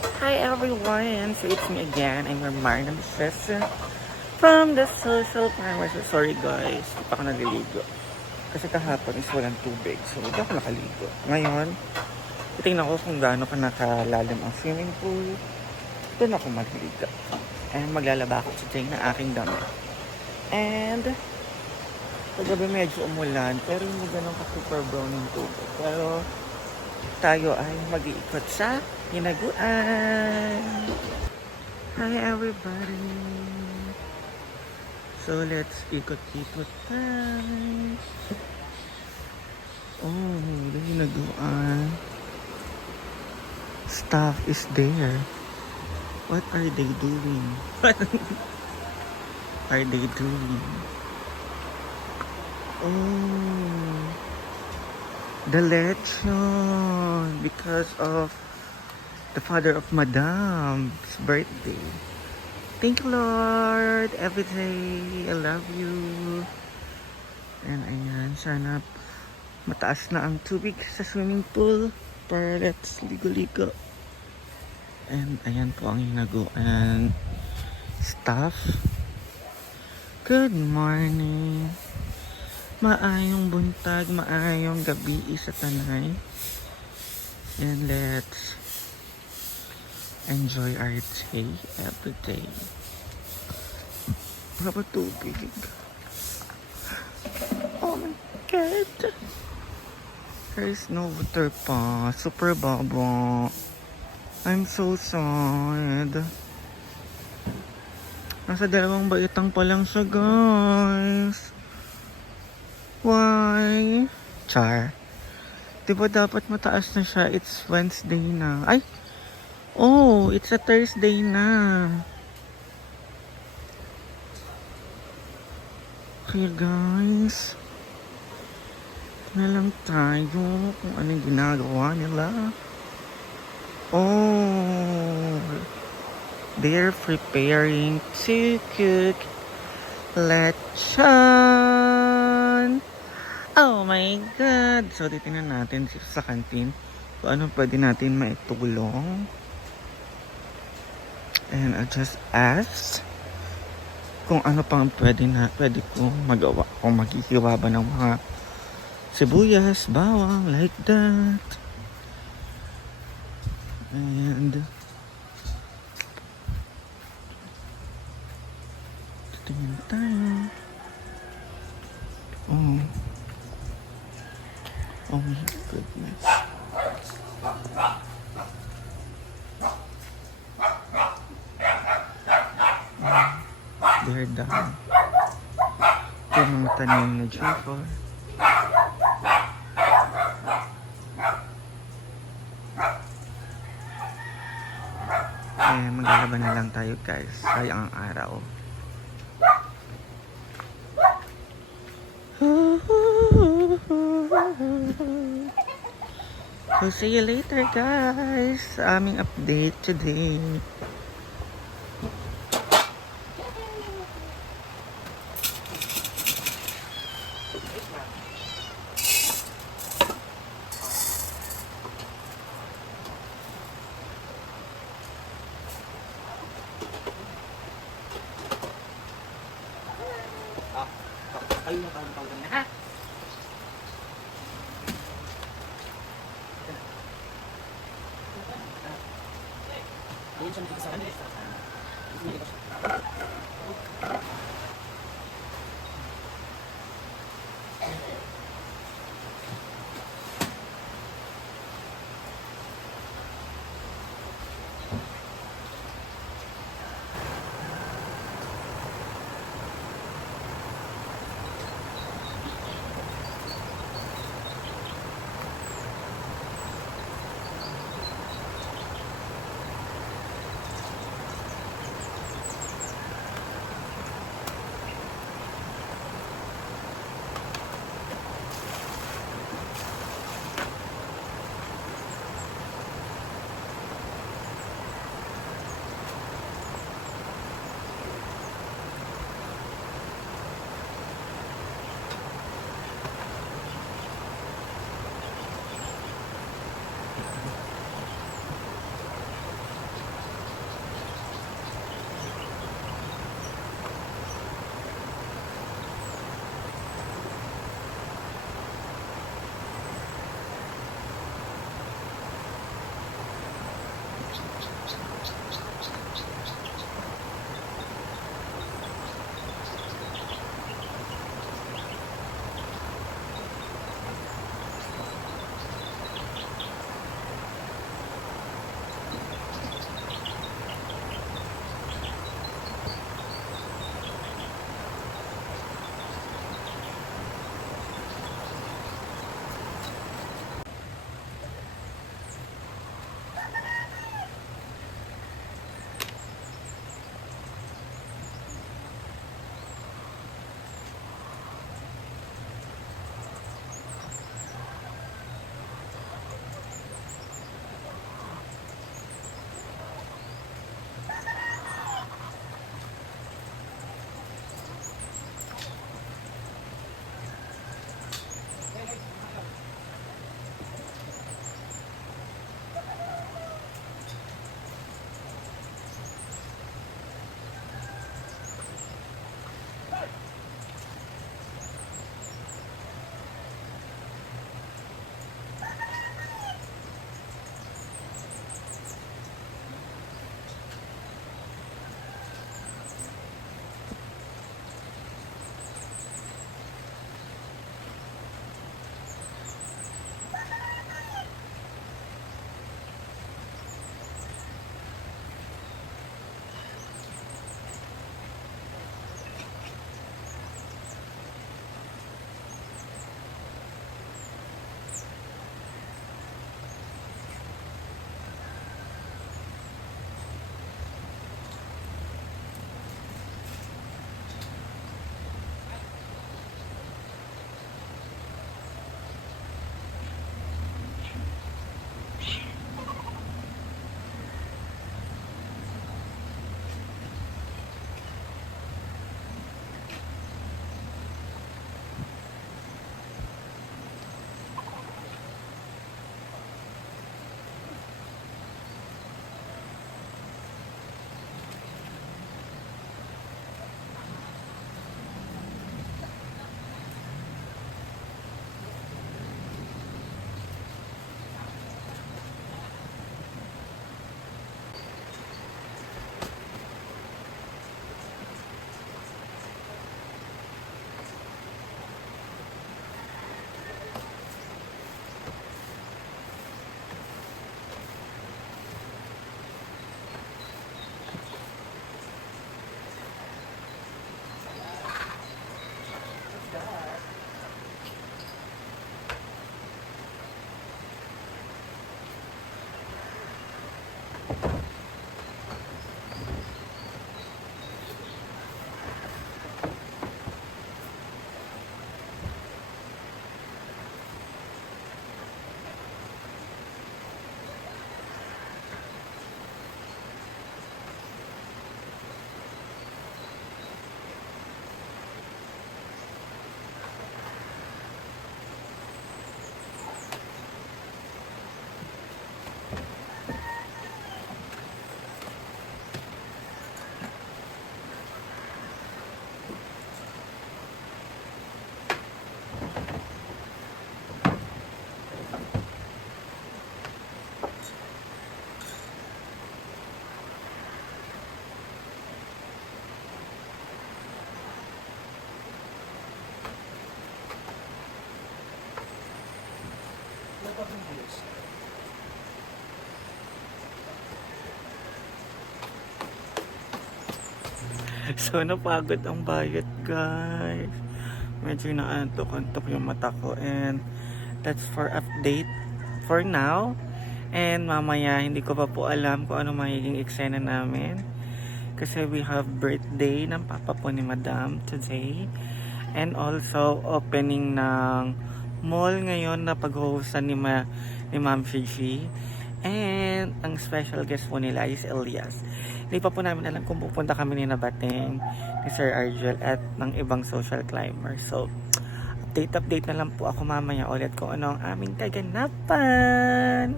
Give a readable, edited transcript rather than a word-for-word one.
Hi everyone! So it's me again. I'm your Marna Mistress from the Social Farmers. Sorry guys, hindi pa ako naliligo. Kasi kahapon is walang tubig. So hindi ako nakaligo. Ngayon, titingnan ko kung gaano ka nakalalim ang swimming pool. Doon ako magligo. And maglalaba ako today na aking damit. And kagabi medyo umulan pero hindi ganun ka super brown yung tubig. Pero tayo ay mag-iikot sa hinaguan. Hi everybody! So let's ikot-ikot guys. Oh, the hinaguan. Staff is there. What are they doing? What are they doing? Oh, the lechon because of the father of Madam's birthday. Thank you, Lord, every day. I love you. And ayan, sana mataas na ang tubig sa swimming pool para let's ligo-ligo. And ayan po ang hinaguan staff. Good morning. Maayong buntag, maayong gabi sa tanay. And let's enjoy our day every day. Baka tubig. Oh my God. There is no water pa. Super baba. I'm so sad. Nasa 2 baitang pa lang siya, guys. Why? Char. Diba dapat mataas na siya? It's Wednesday na. Ay! Oh, it's a Thursday na. Okay guys. Na lang tayo kung anong ginagawa nila. Oh, they're preparing to cook lechon. Oh my God! So, titingnan natin sa kantin kung ano pwede natin maitulong. And I just asked kung ano pang pwede ko magawa. Kung maghihiwa ba ng mga sibuyas, bawang, like that. And tingin tayo. Oh my goodness. They're done. Ito yung tanim na J4. Eh, maglalaban na lang tayo guys. Sayang ang araw. So see you later guys sa aming update today. Ayun na tayo na ha. Ayun siya sa kanila. So, napagod ang bayad, guys. Medyo naantok-antok yung mata ko. And that's for update for now. And mamaya, hindi ko pa po alam kung ano magiging eksena namin. Kasi we have birthday ng papa po ni Madam today. And also, opening ng mall ngayon na pag-hostan ni Ma'am Shishi. And ang special guest po nila is Elias. Hindi pa po namin alam kung pupunta kami ni Nabateng, ni Sir Argel at ng ibang social climber. So, update na lang po ako mamaya ulit kung ano ang aming kaganapan.